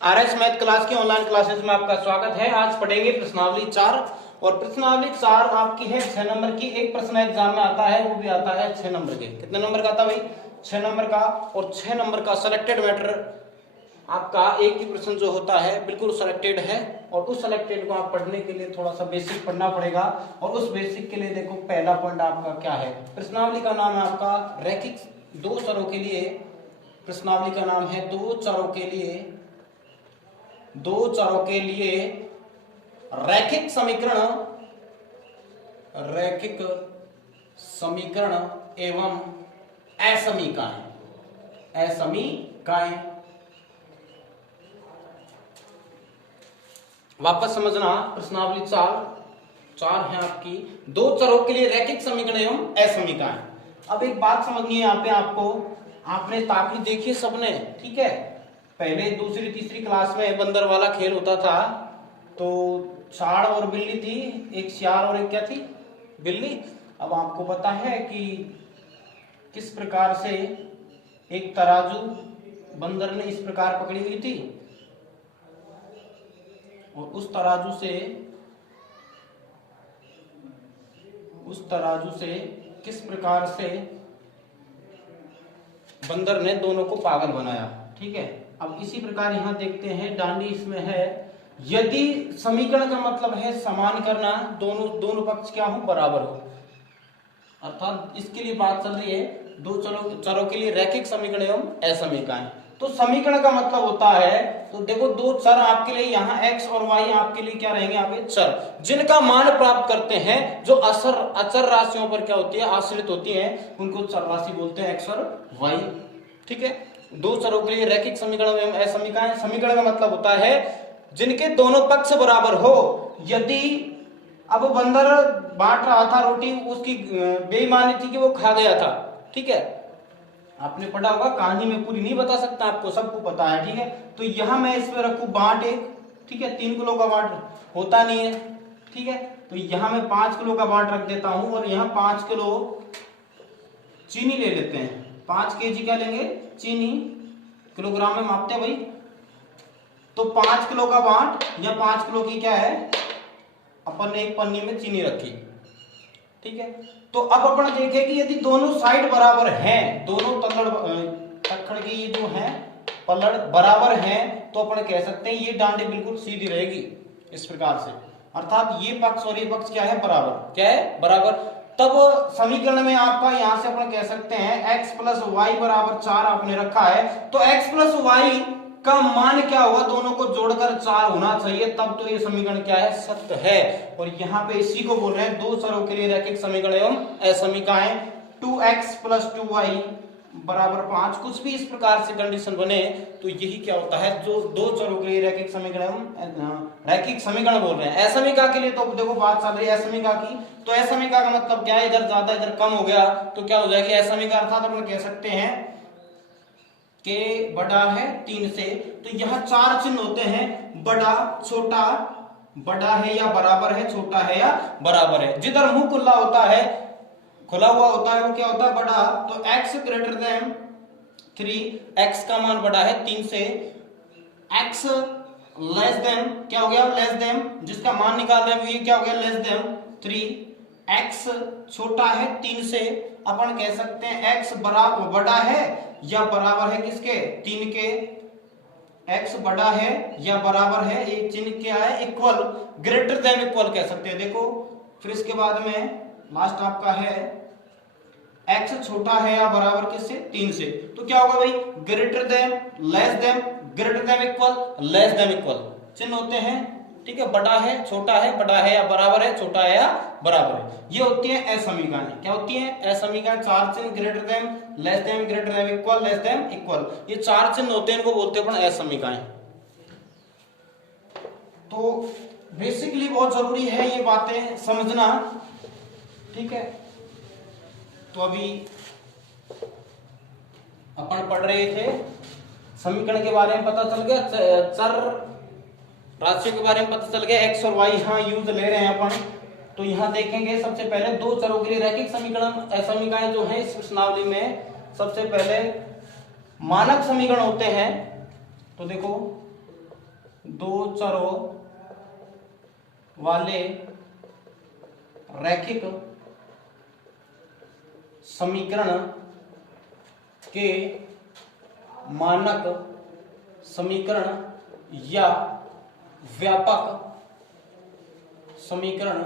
RS math class की online classes में आपका स्वागत है। आज पढ़ेंगे प्रश्नावली 4 और प्रश्नावली 4 आपकी है 6 नंबर की। एक प्रश्न एग्जाम में आता है, वो भी आता है 6 नंबर के। कितने नंबर का आता है भाई? 6 नंबर का। और 6 नंबर का सिलेक्टेड मैटर आपका एक ही प्रश्न जो होता है बिल्कुल सिलेक्टेड है, और उस सिलेक्टेड को आप पढ़ने के लिए थोड़ा सा बेसिक पढ़ना पड़ेगा। और उस बेसिक के लिए देखो पहला पॉइंट आपका क्या है। प्रश्नावली का नाम है आपका रैखिक दो चरों के लिए। प्रश्नावली का नाम है दो चरों के लिए रैखिक समीकरण एवं असमीकाएं। वापस समझना, प्रश्नावली 4 है आपकी, दो चरों के लिए रैखिक समीकरण एवं असमीकाएं। अब एक बात समझनी है यहाँ पे आपको। आपने ताकि देखी सबने, ठीक है? पहले दूसरी तीसरी क्लास में बंदर वाला खेल होता था, तो सांड और बिल्ली थी, एक सियार और एक क्या थी? बिल्ली। अब आपको पता है कि किस प्रकार से एक तराजू बंदर ने इस प्रकार पकड़ी हुई थी, और उस तराजू से किस प्रकार से बंदर ने दोनों को पागल बनाया, ठीक है? अब इसी प्रकार यहां देखते हैं, डांडी इसमें है, यदि समीकरण का मतलब है समान करना, दोनों पक्ष क्या हो? बराबर हो। अर्थात इसके लिए बात चल रही है दो चरों के लिए रैखिक समीकरण एवं असमीकाएं। तो समीकरण का मतलब होता है, तो देखो दो चर आपके लिए यहाँ x और y आपके लिए क्या रहेंगे? यहाँ पे चर, जिनका मान प्राप्त करते हैं, जो अचर राशियों पर क्या होती है? आश्रित होती है, उनको चर राशि बोलते हैं x और y, ठीक है? दो चरों के लिए रैखिक समीकरण एवं असमीकाएं। समीकरण का मतलब होता है जिनके दोनों पक्ष बराबर हो। यदि अब बंदर बांट रहा था रोटी, उसकी बेईमानी थी कि वो खा गया था, ठीक है? आपने पढ़ा होगा, कहानी में पूरी नहीं बता सकता आपको, सबको पता है, ठीक है? तो यहां मैं इस पे रखू बांट एक, ठीक है? 3 किलो का बांट होता नहीं है, ठीक है? तो यहां मैं 5 किलो का बांट रख देता हूं, और यहां 5 किलो चीनी ले लेते हैं। 5 केजी क्या लेंगे? चीनी। किलोग्राम में मापते हैं भाई। तो 5 किलो का बांट या 5 किलो की क्या है, अपन ने एक पन्नी में चीनी रखी, ठीक है? तो अब अपन देखें कि यदि दोनों साइड बराबर हैं, दोनों तक्कड़ की ये जो है पलड़ बराबर हैं, तो अपन कह सकते हैं ये डांडी बिल्कुल सीधी रहेगी इस प्रकार से। अर्थात ये पक्ष और ये पक्ष क्या है? बराबर। क्या है? बराबर। तब समीकरण में आपका यहां से अपन कह सकते हैं x प्लस वाई बराबर 4 आपने रखा है, तो x प्लस वाई का मान क्या होगा? दोनों को जोड़कर 4 होना चाहिए, तब तो ये समीकरण क्या है? सत्य है। और यहाँ पे इसी को बोल रहे हैं दो चरों के लिए रैखिक समीकरण एवं असमीकाएं। 2x प्लस 2y बराबर 5, कुछ भी इस प्रकार से कंडीशन बने तो यही क्या होता है? जो दो चरों के लिए रैखिक समीकरण एवं रैखिक समीकरण बोल रहे हैं। असमीका के लिए तो देखो बात चल रही है असमीका की, तो असमीका का मतलब क्या है? इधर ज्यादा इधर कम हो गया तो क्या हो जाएगी? असमीका। अर्थात अपन कह सकते हैं के बड़ा है 3 से, तो यहाँ 4 चिन्ह होते हैं, बड़ा, छोटा, बड़ा है या बराबर है, छोटा है या बराबर है। जिधर मुंह खुला होता है, खुला हुआ होता है, वो क्या होता है? बड़ा। तो x ग्रेटर देन 3, x का मान बड़ा है 3 से, x लेस देन क्या हो गया? लेस देन, जिसका मान निकाल रहे हैं वो ये क्या हो गया? Less than 3। x छोटा है 3 से, अपन कह सकते हैं x बड़ा है या बराबर है किसके? 3 के। x बड़ा है या बराबर है, एक चिन्ह क्या है? इक्वल, ग्रेटर देन इक्वल कह सकते हैं। देखो फिर इसके बाद में लास्ट आपका है x छोटा है या बराबर किससे? 3 से, तो क्या होगा भाई? Greater than, less than, greater than equal, less than equal चिन्ह होते हैं, ठीक है? बड़ा है, छोटा है, बड़ा है या बराबर है, छोटा है या बराबर है, ये होती है असमीकाएं। क्या होती है? असमीकाएं। 4 चिन्ह, greater than, less than, greater than equal, less than equal, ये 4 चिन्ह होते हैं, इनको बोलते हैं अपन असमीकाएं। तो बेसिकली बहुत जरूरी है ये बातें समझना, ठीक है? तो अभी अपन पढ़ रहे थे समीकरण के बारे में, पता चल गया, चर राशियों के बारे में पता चल गया, x और y यहाँ यूज ले रहे हैं अपन। तो यहाँ देखेंगे सबसे पहले दो चरों के लिए रैखिक समीकरण असमीकाएं जो है इस प्रश्नावली में सबसे पहले मानक समीकरण होते हैं। तो देखो दो चरों वाले रैखिक समीकरण के मानक समीकरण या व्यापक समीकरण,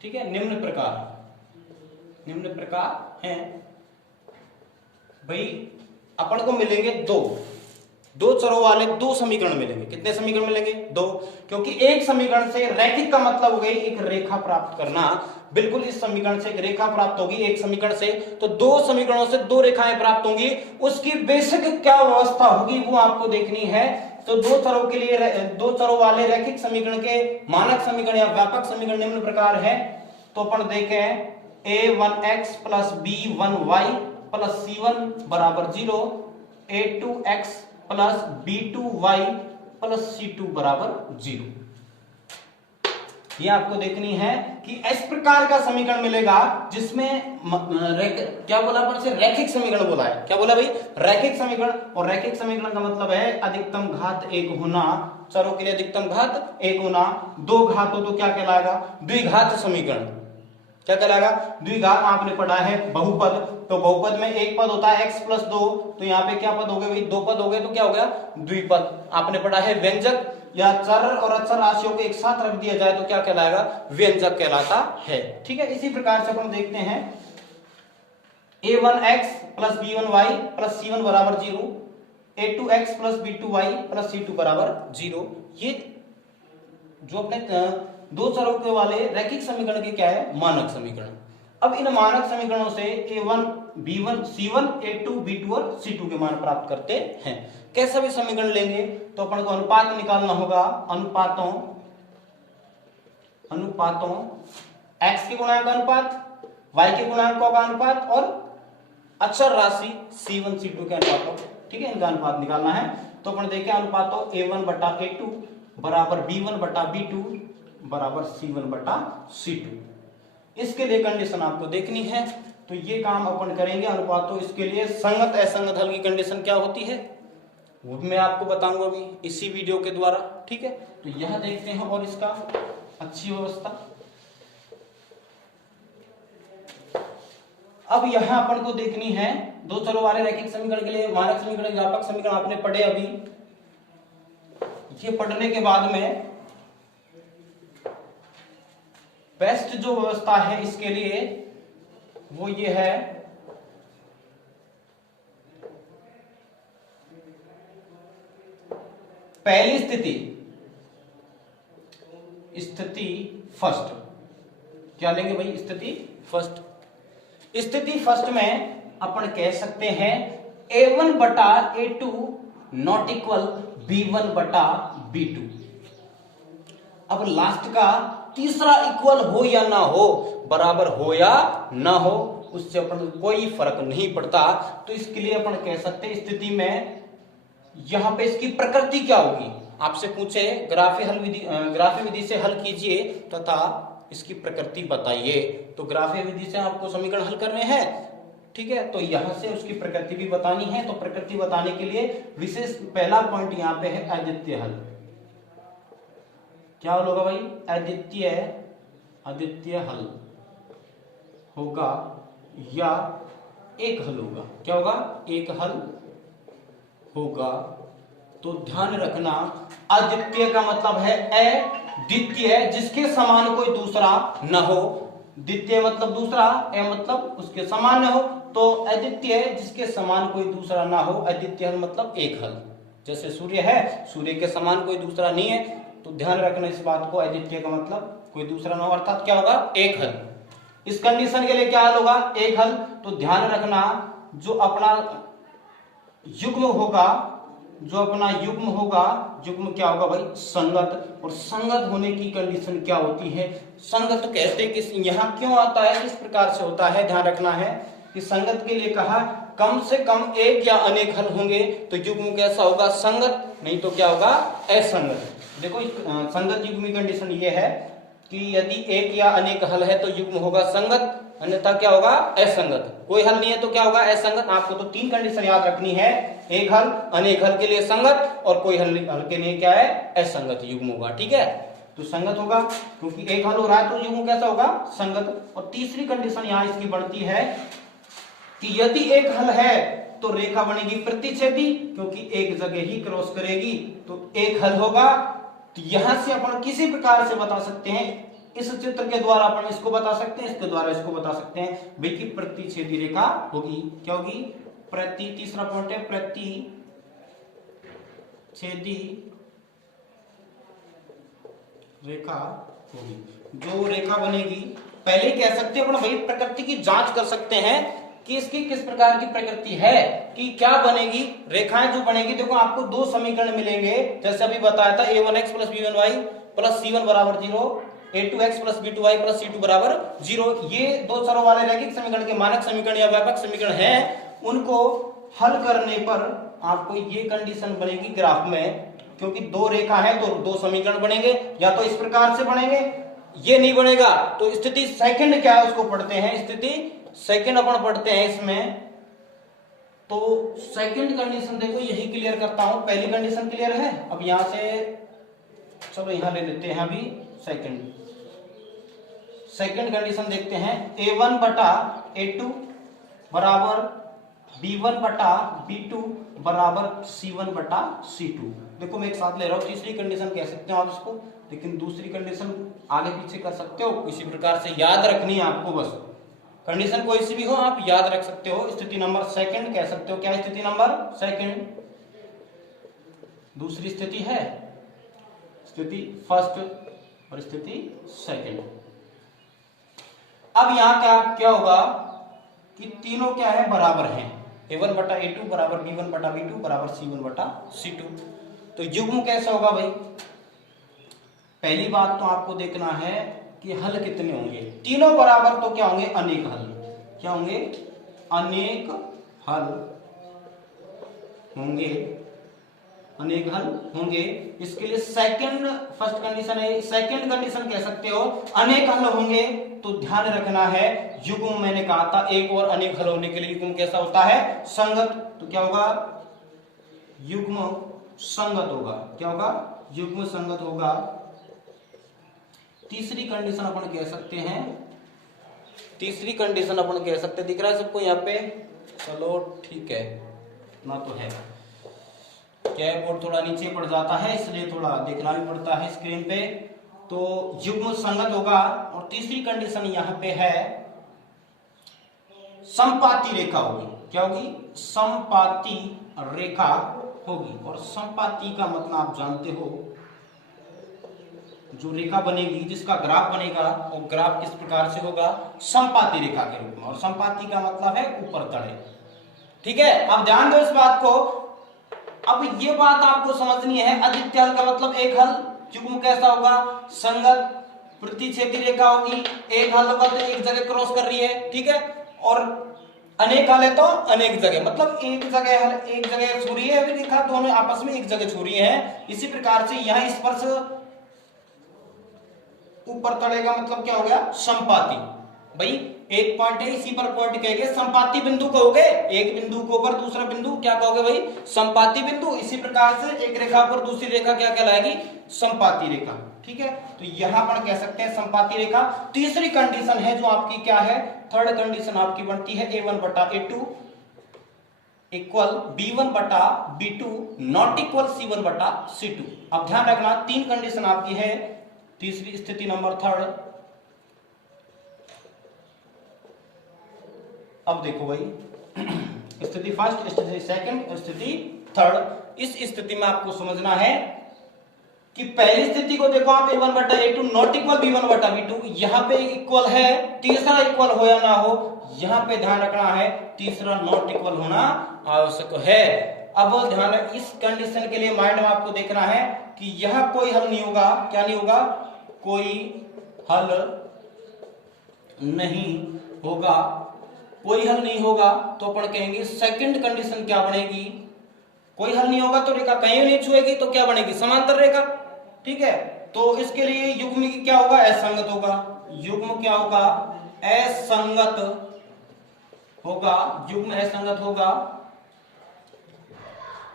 ठीक है, निम्न प्रकार हैं। भाई अपन को मिलेंगे दो चरों वाले दो समीकरण मिलेंगे। कितने समीकरण मिलेंगे? दो, क्योंकि एक समीकरण से रैखिक का मतलब हो गई एक रेखा प्राप्त करना। बिल्कुल इस समीकरण से एक रेखा प्राप्त होगी, एक समीकरण से, तो दो समीकरणों से दो रेखाएं प्राप्त होंगी। उसकी बेसिक क्या व्यवस्था होगी वो आपको देखनी है। तो दो चरों के लिए, दो चरों वाले रैखिक समीकरण के मानक समीकरण या व्यापक समीकरण निम्न प्रकार है। तो अपन देखें a1x plus b1y plus c1 बराबर 0, a2x plus b2y plus c2 बराबर 0। ये आपको देखनी है कि इस प्रकार का समीकरण मिलेगा जिसमें क्या बोला अपन से? रैखिक समीकरण बोला है। क्या बोला भाई? रैखिक समीकरण। और रैखिक समीकरण का मतलब है अधिकतम घात 1 होना, चरों के लिए अधिकतम घात 1 होना। दो घात हो तो क्या कहलाएगा? द्विघात समीकरण। क्या कहलाएगा? द्विघात। आपने पढ़ा है बहुपद, तो बहुपद में एक पद होता है x प्लस 2, तो यहाँ पे क्या पद हो गए भाई? दो पद हो गए, तो क्या हो गया? द्विपद। आपने पढ़ा है व्यंजक या चर और अचर राशियों को एक साथ रख दिया जाए तो क्या कहलाएगा? व्यंजक कहलाता है। ठीक है, इसी प्रकार से अपन देखते हैं a1x plus b1y plus c1 बराबर 0, a2x plus b2y plus c2 बराबर 0। ये जो अपने दो चरों के वाले रैखिक समीकरण के क्या है? मानक समीकरण। अब इन मानक समीकरणों से a1 b1 c1 a2 b2 और c2 के मान प्राप्त करते हैं। कैसा भी समीकरण लेंगे तो अपन को अनुपात निकालना होगा। अनुपातों x के गुणांक का अनुपात, y के गुणांकों का अनुपात और अचर राशि c1 c2 के अनुपातों, ठीक है, इनका अनुपात निकालना है। तो अपन देखें अनुपातों a1 बटा a2 बराबर b1 बटा b2 बराबर c1 बटा c2। इसके लिए कंडीशन आपको देखनी है, तो ये काम अपन करेंगे अनुपातों। इसके लिए संगत असंगत हल की कंडीशन क्या होती है वो मैं आपको बताऊंगा अभी इसी वीडियो के द्वारा। ठीक है, तो यह देखते हैं और इसका अच्छी व्यवस्था। अब यहां अपन को देखनी है दो चरों वाले रैखिक समीकरण के लिए मानक समीकरण, व्यापक समीकरण आपने पढ़े अभी। ये पढ़ने के बाद में बेस्ट जो व्यवस्था है इसके लिए वो ये है पहली स्थिति फर्स्ट। क्या लेंगे भाई? स्थिति फर्स्ट। स्थिति फर्स्ट में अपन कह सकते हैं a1 बटा a2 नॉट इक्वल b1 बटा b2। अब लास्ट का तीसरा इक्वल हो या ना हो, बराबर हो या ना हो, उससे अपन को कोई फर्क नहीं पड़ता। तो इसके लिए अपन कह सकते हैं स्थिति में यहां पे इसकी प्रकृति क्या होगी? आपसे पूछे ग्राफी विधि से हल कीजिए तथा इसकी प्रकृति बताइए, तो ग्राफी विधि से आपको समीकरण हल करने हैं। ठीक है, तो यहां से उसकी प्रकृति भी बतानी है। तो प्रकृति बताने के लिए विशेष पहला पॉइंट यहां पे है अद्वितीय हल। क्या हल होगा भाई? अद्वितीय हल होगा या एक हल होगा। क्या होगा? एक हल होगा। तो ध्यान रखना अद्वितीय का मतलब है अद्वितीय, जिसके समान कोई दूसरा न हो। द्वितीय मतलब दूसरा, मतलब उसके समान न हो। तो अद्वितीय जिसके समान कोई दूसरा ना हो, अद्वितीय हल मतलब एक हल। जैसे सूर्य है, सूर्य के समान कोई दूसरा नहीं है, तो ध्यान रखना इस बात को। अद्वितीय का मतलब कोई दूसरा ना हो, अर्थात क्या होगा? एक हल। इस कंडीशन के लिए क्या हल होगा? एक हल। तो ध्यान रखना जो अपना युग्म होगा, युग्म क्या होगा भाई? संगत। और संगत होने की कंडीशन क्या होती है? संगत कहते हैं कि यहां क्यों आता है, किस प्रकार से होता है, ध्यान रखना है कि संगत के लिए कहा कम से कम एक या अनेक हल होंगे। तो युग्म कैसा होगा? संगत, नहीं तो क्या होगा? असंगत। देखो संगत युग्मी कंडीशन ये है कि यदि एक या अनेक हल है तो युग्म होगा संगत, अन्यथा क्या होगा असंगत। कोई हल नहीं है तो क्या होगा असंगत। आपको तो तीन कंडीशन याद रखनी है, एक हल, अनेक हल के लिए संगत, और कोई हल के लिए क्या है असंगत युग्म होगा। ठीक है, तो संगत होगा क्योंकि एक हल हो रहा है तो युग्म कैसा होगा संगत। और तीसरी कंडीशन यहां इसकी बढ़ती है कि यदि एक हल है तो रेखा बनेगी प्रतिच्छेदी, क्योंकि एक जगह ही क्रॉस करेगी तो एक हल होगा। तो यहां से अपन किसी प्रकार से बता सकते हैं, इस चित्र के द्वारा अपन इसको बता सकते हैं, इसके द्वारा इसको बता सकते हैं भाई कि प्रतिच्छेदी रेखा होगी। क्या होगी तीसरा पॉइंट है प्रतिच्छेदी रेखा होगी। जो रेखा बनेगी, पहले कह सकते हैं अपन भाई प्रकृति की जांच कर सकते हैं कि इसकी किस प्रकार की प्रकृति है, कि क्या बनेगी रेखाएं जो बनेगी। देखो आपको दो समीकरण मिलेंगे, जैसे अभी बताया था a1x plus b1y plus c1 बराबर 0, a2x plus b2y plus c2 बराबर 0। ये दो चरों वाले रैखिक समीकरण के मानक समीकरण या व्यापक समीकरण हैं, उनको हल करने पर आपको ये कंडीशन बनेगी ग्राफ में, क्योंकि दो रेखा है तो दो समीकरण बनेंगे, या तो इस प्रकार से बनेंगे, ये नहीं बनेगा तो स्थिति सेकंड क्या है उसको पढ़ते हैं, स्थिति सेकंड अपन पढ़ते हैं इसमें। तो सेकंड कंडीशन देखो यही क्लियर करता हूं, पहली कंडीशन क्लियर है। अब यहां से चलो यहां ले लेते हैं अभी सेकंड कंडीशन देखते हैं, a1 बटा a2 बराबर b1 बटा b2 बराबर c1 बटा c2। देखो मैं एक साथ ले रहा हूं, तीसरी कंडीशन कह सकते हो आप इसको, लेकिन दूसरी कंडीशन आगे पीछे कर सकते हो, इसी प्रकार से याद रखनी है आपको। बस कंडीशन कोई सी भी हो आप याद रख सकते हो। स्थिति नंबर सेकंड कह सकते हो, क्या स्थिति नंबर सेकंड। दूसरी स्थिति है स्थिति फर्स्ट और स्थिति सेकंड। अब यहां क्या होगा कि तीनों क्या है बराबर हैं, a1 बटा a2 बराबर b1 बटा b2 बराबर c1 बटा c2। तो युग्म कैसा होगा भाई, पहली बात तो आपको देखना है कि हल कितने होंगे, तीनों बराबर तो क्या होंगे अनेक हल, क्या होंगे अनेक हल होंगे, अनेक हल होंगे। इसके लिए फर्स्ट कंडीशन है, सेकंड कंडीशन कह सकते हो अनेक हल होंगे। तो ध्यान रखना है युग्म मैंने कहा था एक और अनेक हल होने के लिए युग्म कैसा होता है संगत। तो क्या होगा युग्म संगत होगा, क्या होगा युग्म संगत होगा। तीसरी कंडीशन अपन कह सकते हैं, तीसरी कंडीशन अपन कह सकते हैं, दिख रहा है सबको यहाँ पे, चलो ठीक है ना, तो है क्या बोर्ड थोड़ा नीचे पड़ जाता है इसलिए थोड़ा देखना भी पड़ता है स्क्रीन पे। तो युग्म संगत होगा। और तीसरी कंडीशन यहाँ पे है समपाती रेखा होगी, क्या होगी समपाती रेखा होगी। और समपाती का मतलब आप जानते हो, जो रेखा बनेगी जिसका ग्राफ बनेगा और ग्राफ किस प्रकार से होगा समपाती रेखा के रूप में, और समपाती का मतलब है ऊपर तड़े। ठीक है, अब ध्यान दो इस बात को। अब ये बात आपको समझनी है, अद्वितीय हल का मतलब एक हल, युग्म कैसा होगा संगत, प्रतिच्छेदी रेखा होगी, एक हल होगा तो एक जगह क्रॉस कर रही है, ठीक है, और अनेक हल है तो अनेक जगह, मतलब एक जगह हल एक जगह छू रही है, अभी देखा दोनों आपस में एक जगह छू रही है। इसी प्रकार से यहाँ स्पर्श ऊपर तड़ेगा मतलब क्या हो गया समपाती। भाई एक पॉइंट है, इसी पर पॉइंट कहेंगे समपाती बिंदु कहोगे, एक बिंदु के ऊपर दूसरा बिंदु क्या कहोगे भाई समपाती बिंदु। इसी प्रकार से एक रेखा पर दूसरी रेखा क्या कहलाएगी समपाती रेखा। ठीक है, तो यहां पर कह सकते हैं समपाती रेखा। तीसरी कंडीशन है जो आपकी क्या है, थर्ड कंडीशन आपकी बनती है a1 बटा a2 इक्वल b1 बटा b2 नॉट इक्वल c1 बटा c2। अब ध्यान रखना तीन कंडीशन आपकी है, तीसरी स्थिति नंबर थर्ड। अब देखो भाई स्थिति फर्स्ट, स्थिति सेकंड, स्थिति थर्ड। इस स्थिति में आपको समझना है कि पहली स्थिति को देखो आप a1 बटा a2 नॉट इक्वल b1 बटा b2, यहां पे इक्वल है, तीसरा इक्वल हो या ना हो, यहां पे ध्यान रखना है तीसरा नॉट इक्वल होना आवश्यक है। अब ध्यान इस कंडीशन के लिए माइंड में आपको देखना है कि यहां कोई हल नहीं होगा, क्या नहीं होगा, कोई हल नहीं होगा, कोई हल नहीं होगा। तो अपन कहेंगे सेकंड कंडीशन क्या बनेगी, कोई हल नहीं होगा तो रेखा कहीं नहीं छुएगी तो क्या बनेगी समांतर रेखा। ठीक है, तो इसके लिए युग्म क्या होगा, असंगत होगा। युग्म क्या होगा, असंगत होगा, युग्म असंगत होगा।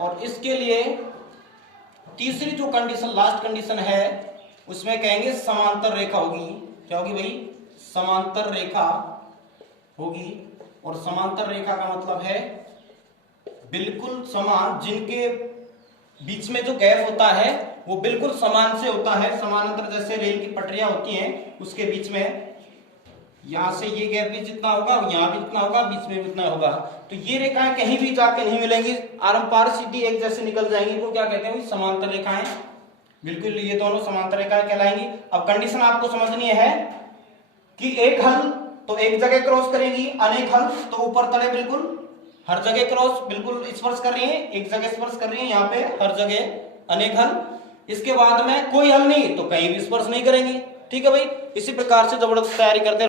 और इसके लिए तीसरी जो कंडीशन, लास्ट कंडीशन है, उसमें कहेंगे समांतर रेखा होगी। क्या होगी भाई, समांतर रेखा होगी। और समांतर रेखा का मतलब है बिल्कुल समान, जिनके बीच में जो गैप होता है वो बिल्कुल समान से होता है, समानांतर, जैसे रेल की पटरियां होती हैं उसके बीच में यहां से ये गैप भी जितना होगा, यहां भी जितना होगा, बीच में भी उतना होगा। तो ये रेखाएं कहीं भी जाके नहीं मिलेंगी, आरंपार सीधी एक जैसे निकल जाएंगी, वो क्या कहते हैं, समांतर रेखाएं। बिल्कुल ये दोनों समांतर रेखाएं कहलाएंगी। अब कंडीशन आपको समझनी है कि एक हल तो एक जगह क्रॉस करेंगी, अनेक हल तो ऊपर तले बिल्कुल हर जगह क्रॉस बिल्कुल स्पर्श कर रही है, एक जगह स्पर्श कर रही है, यहाँ पे हर जगह अनेक हल। इसके बाद में कोई हल नहीं तो कहीं भी स्पर्श नहीं करेंगी। ठीक है भाई, इसी प्रकार से जबरदस्त तैयारी करते हैं।